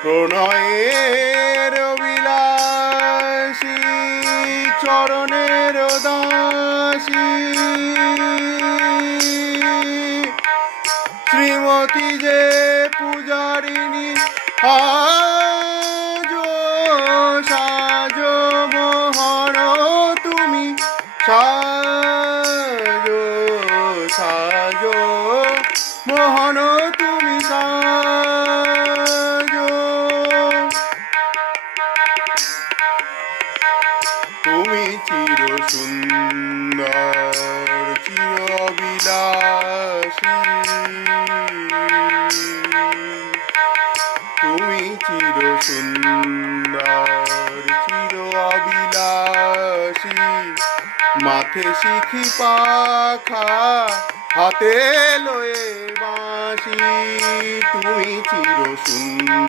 প্রণয়ের বিলাসী চরণের দাসী শ্রীমতী যে পূজারিণী আজো সাজো মোহন তুমি সাজো সাজো মোহন তুমি সাজো তুমি চির সুন্দর চির অবিলাসী তুমি চির সুন্দর চির অবিলাসী মাথে শিখি পাখা হাতে লয়ে বাঁশি তুমি চির সুন্দর